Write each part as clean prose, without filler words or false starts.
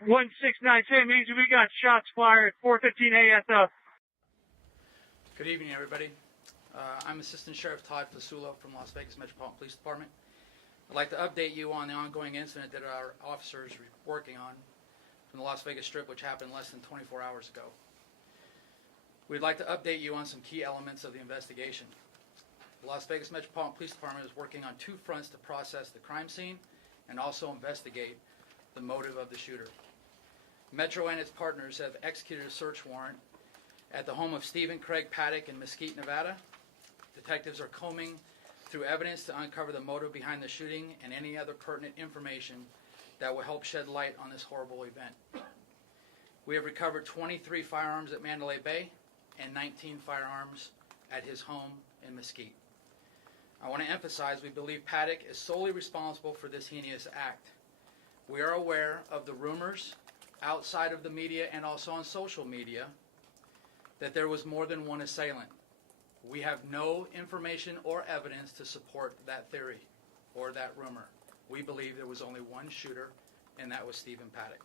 1692 means we got shots fired at 4:15 a.m. Good evening, everybody. I'm Assistant Sheriff Todd Fasulo from Las Vegas Metropolitan Police Department. I'd like to update you on the ongoing incident that our officers are working on from the Las Vegas Strip, which happened less than 24 hours ago. We'd like to update you on some key elements of the investigation. The Las Vegas Metropolitan Police Department is working on two fronts to process the crime scene and also investigate the motive of the shooter. Metro and its partners have executed a search warrant at the home of Stephen Craig Paddock in Mesquite, Nevada. Detectives are combing through evidence to uncover the motive behind the shooting and any other pertinent information that will help shed light on this horrible event. We have recovered 23 firearms at Mandalay Bay and 19 firearms at his home in Mesquite. I want to emphasize we believe Paddock is solely responsible for this heinous act. We are aware of the rumors outside of the media and also on social media that there was more than one assailant. We have no information or evidence to support that theory or that rumor. We believe there was only one shooter, and that was Stephen Paddock.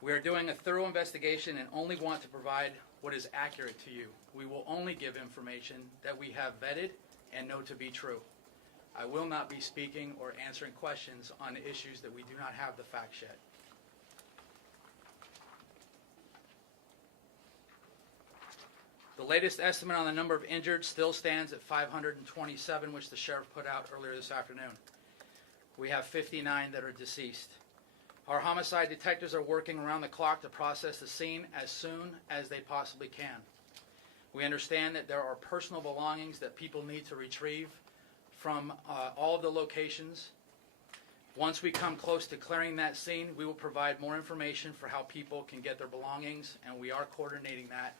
We are doing a thorough investigation and only want to provide what is accurate to you. We will only give information that we have vetted and know to be true. I will not be speaking or answering questions on issues that we do not have the facts yet. The latest estimate on the number of injured still stands at 527, which the sheriff put out earlier this afternoon. We have 59 that are deceased. Our homicide detectives are working around the clock to process the scene as soon as they possibly can. We understand that there are personal belongings that people need to retrieve from all of the locations. Once we come close to clearing that scene, we will provide more information for how people can get their belongings, and we are coordinating that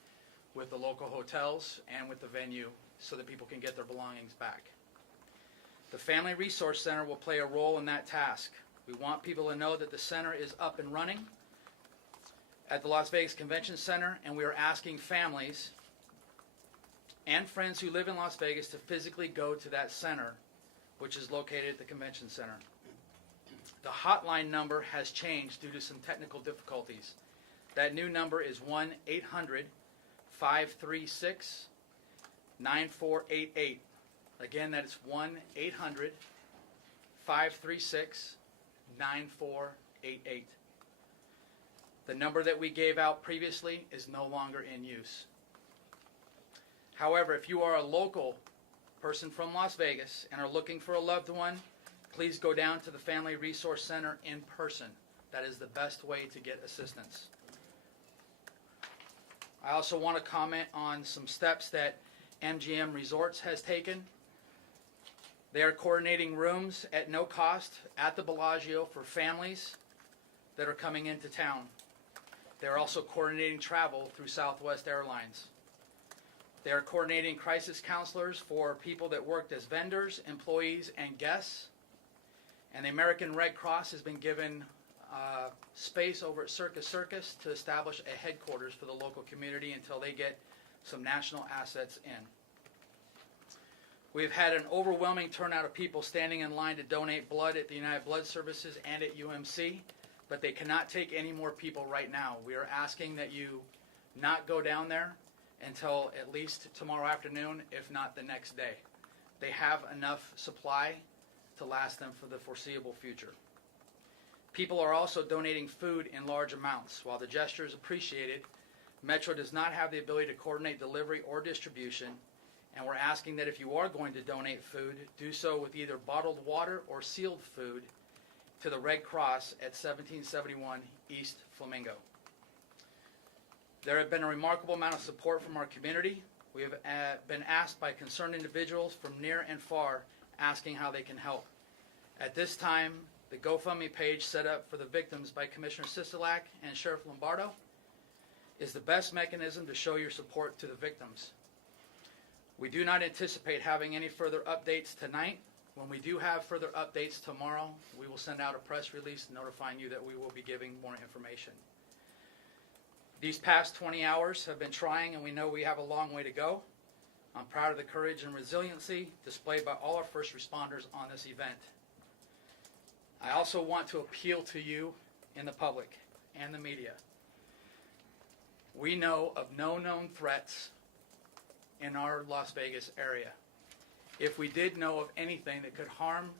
with the local hotels and with the venue so that people can get their belongings back. The Family Resource Center will play a role in that task. We want people to know that the center is up and running at the Las Vegas Convention Center, and we are asking families and friends who live in Las Vegas to physically go to that center, which is located at the Convention Center. The hotline number has changed due to some technical difficulties. That new number is 1-800-536-9488. Again, that is 1-800-536-9488. The number that we gave out previously is no longer in use. However, if you are a local person from Las Vegas and are looking for a loved one, please go down to the Family Resource Center in person. That is the best way to get assistance. I also want to comment on some steps that MGM Resorts has taken. They are coordinating rooms at no cost at the Bellagio for families that are coming into town. They are also coordinating travel through Southwest Airlines. They are coordinating crisis counselors for people that worked as vendors, employees, and guests. And the American Red Cross has been given space over at Circus to establish a headquarters for the local community until they get some national assets in. We've had an overwhelming turnout of people standing in line to donate blood at the United Blood Services and at UMC, but they cannot take any more people right now. We are asking that you not go down there until at least tomorrow afternoon, if not the next day. They have enough supply to last them for the foreseeable future. People are also donating food in large amounts. While the gesture is appreciated, Metro does not have the ability to coordinate delivery or distribution, and we're asking that if you are going to donate food, do so with either bottled water or sealed food to the Red Cross at 1771 East Flamingo. There have been a remarkable amount of support from our community. We have been asked by concerned individuals from near and far asking how they can help. At this time, the GoFundMe page set up for the victims by Commissioner Sisolak and Sheriff Lombardo is the best mechanism to show your support to the victims. We do not anticipate having any further updates tonight. When we do have further updates tomorrow, we will send out a press release notifying you that we will be giving more information. These past 20 hours have been trying, and we know we have a long way to go. I'm proud of the courage and resiliency displayed by all our first responders on this event. I also want to appeal to you in the public and the media, we know of no known threats in our Las Vegas area. If we did know of anything that could harm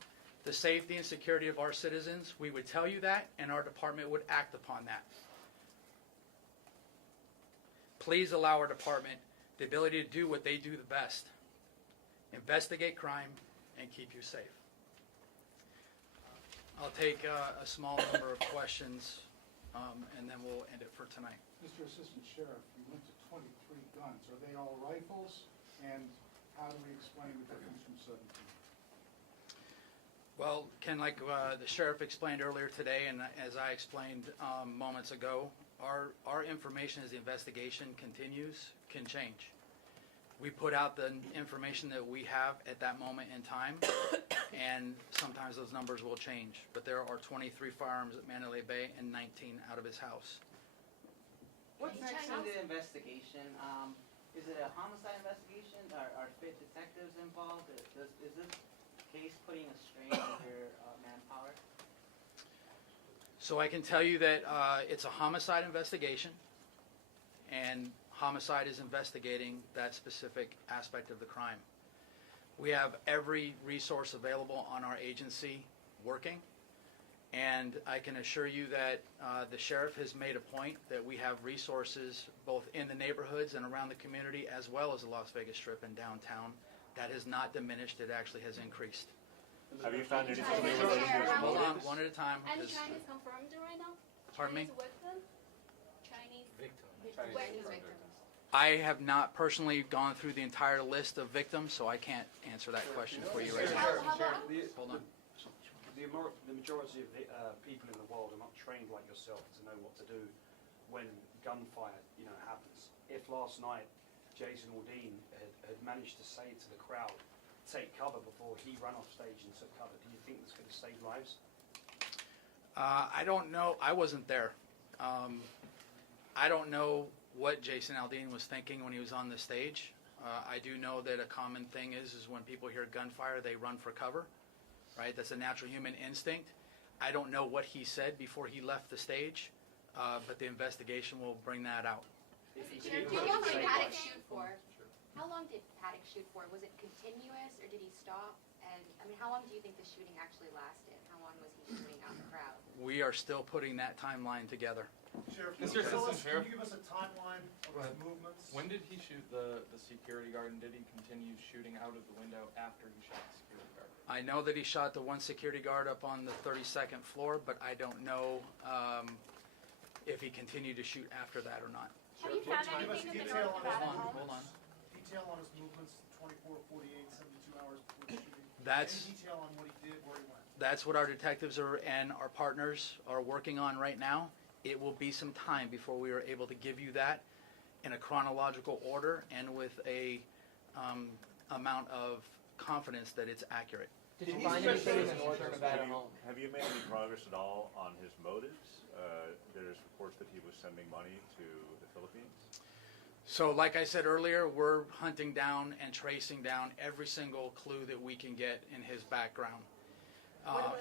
the safety and security of our citizens, we would tell you that, and our department would act upon that. Please allow our department the ability to do what they do the best: investigate crime and keep you safe. I'll take a small number of questions, and then we'll end it for tonight. Mr. Assistant Sheriff, you went to 23 guns. Are they all rifles? And how do we explain the difference from 17? Well, Ken, like the sheriff explained earlier today, and as I explained moments ago, our information as the investigation continues can change. We put out the information that we have at that moment in time, and sometimes those numbers will change. But there are 23 firearms at Mandalay Bay and 19 out of his house. What's next in the investigation? Is it a homicide investigation? Are 5th detectives involved? Is this case putting a strain on your manpower? So I can tell you that it's a homicide investigation, and homicide is investigating that specific aspect of the crime. We have every resource available on our agency working, and I can assure you that the sheriff has made a point that we have resources both in the neighborhoods and around the community, as well as the Las Vegas Strip and downtown. That has not diminished, it actually has increased. Have you found anything? Hold on, one at a time. Any 'Cause- Chinese confirmed right now? Pardon me? Chinese victim? Chinese victims. I have not personally gone through the entire list of victims, so I can't answer that question for you right now. Hold on. The majority of people in the world are not trained like yourself to know what to do when gunfire, happens. If last night Jason Aldean had managed to say to the crowd, take cover before he ran off stage and took cover, do you think this could have saved lives? I don't know. I wasn't there. I don't know what Jason Aldean was thinking when he was on the stage. I do know that a common thing is when people hear gunfire, they run for cover, right? That's a natural human instinct. I don't know what he said before he left the stage, but the investigation will bring that out. How long did Paddock shoot for? How long did Paddock shoot for? Was it continuous, or did he stop? And how long do you think the shooting actually lasted? How long was he shooting out the crowd? We are still putting that timeline together. Sheriff, Mr. Assistant Sheriff? Can you give us a timeline of his movements? When did he shoot the security guard, and did he continue shooting out of the window after he shot the security guard? I know that he shot the one security guard up on the 32nd floor, but I don't know if he continued to shoot after that or not. Have you found Give us anything in the detail North on his Nevada movements. Hold on. Detail on his movements, 24, 48, 72 hours before the shooting. That's- Any detail on what he did, where he went. That's what our detectives and our partners are working on right now. It will be some time before we are able to give you that in a chronological order and with a amount of confidence that it's accurate. Did you find anything in the Northern Nevada home? Have you made any progress at all on his motives? There's reports that he was sending money to the Philippines. So like I said earlier, we're hunting down and tracing down every single clue that we can get in his background.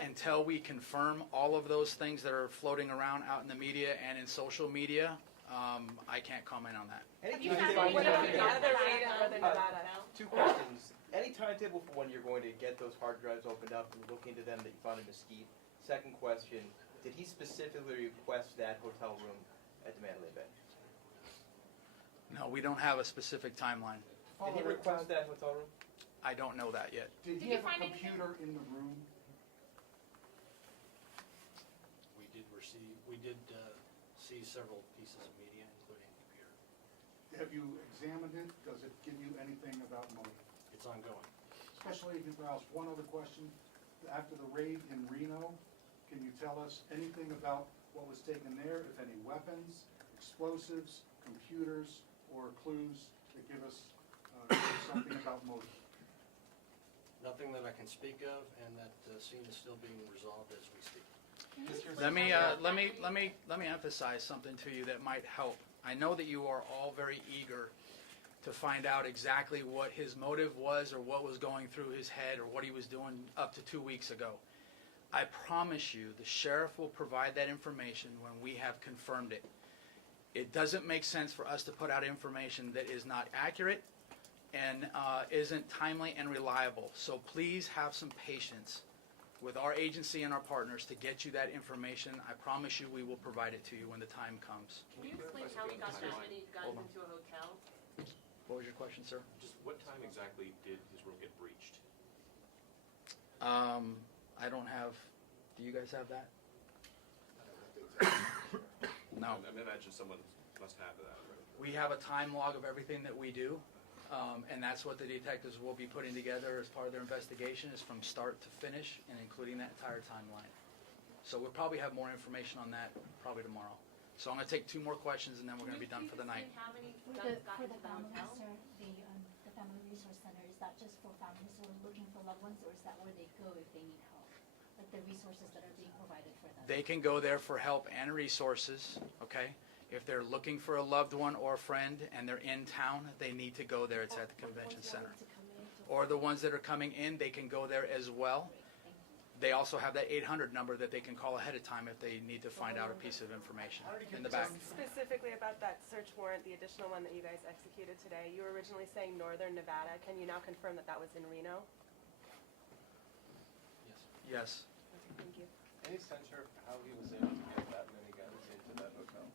Until we confirm all of those things that are floating around out in the media and in social media, I can't comment on that. Have you found anything in Northern Nevada? Two questions. Any timetable for when you're going to get those hard drives opened up and look into them that you found in Mesquite? Second question, did he specifically request that hotel room at the Mandalay Bay? No, we don't have a specific timeline. Did he request that hotel room? I don't know that yet. Did he you have a find anything? computer in the room? We did see several pieces of media, including a computer. Have you examined it? Does it give you anything about motive? It's ongoing. Special Agent Rouse, one other question. After the raid in Reno, can you tell us anything about what was taken there, if any weapons, explosives, computers, or clues that give us something about motive? Nothing that I can speak of, and that scene is still being resolved as we speak. Let me emphasize something to you that might help. I know that you are all very eager to find out exactly what his motive was or what was going through his head or what he was doing up to 2 weeks ago. I promise you, the sheriff will provide that information when we have confirmed it. It doesn't make sense for us to put out information that is not accurate and isn't timely and reliable. So please have some patience with our agency and our partners to get you that information. I promise you we will provide it to you when the time comes. Can you explain how he got that many guns into a hotel? What was your question, sir? Just what time exactly did his room get breached? I don't have, do you guys have that? No. I imagine someone must have that, right? We have a time log of everything that we do, and that's what the detectives will be putting together as part of their investigation, is from start to finish and including that entire timeline. So we'll probably have more information on that probably tomorrow. So I'm going to take 2 more questions and then we're going to be done for the night. How many For guns got the into the family, hotel? sir, the Family Resource Center, is that just for families who are looking for loved ones, or is that where they go if they need help? Like the resources that are being provided for them? They can go there for help and resources, okay? If they're looking for a loved one or a friend and they're in town, they need to go there. It's at the convention center. Or the ones that are coming in, they can go there as well. They also have that 800 number that they can call ahead of time if they need to find out a piece of information in the back. Specifically about that search warrant, the additional one that you guys executed today, you were originally saying Northern Nevada. Can you now confirm that that was in Reno? Yes. Okay, thank you. Any sense of how he was able to get that many guns into that hotel?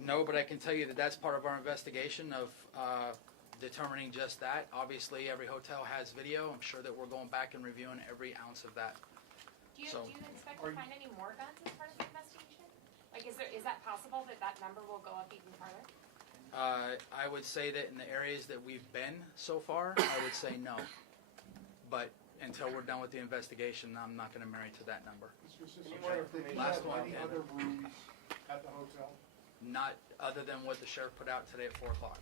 No, but I can tell you that that's part of our investigation of determining just that. Obviously, every hotel has video. I'm sure that we're going back and reviewing every ounce of that. Do you expect are to you- find any more guns as part of the investigation? Like, is that possible that that number will go up even further? I would say that in the areas that we've been so far, I would say no. But until we're done with the investigation, I'm not going to marry to that number. Mr. Assistant Any more Sheriff, did you Last have one, any and- other rooms at the hotel? Not other than what the sheriff put out today at 4 o'clock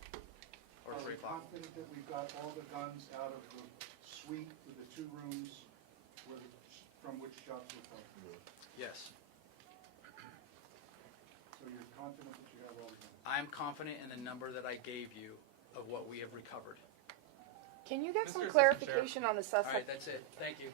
or Are 3 we o'clock. confident that we've got all the guns out of the suite with the 2 rooms from which shots were fired? Yes. So you're confident that you have all the guns? I'm confident in the number that I gave you of what we have recovered. Can you give Mr. some Assistant clarification on the All right, suspect? that's it. Thank you.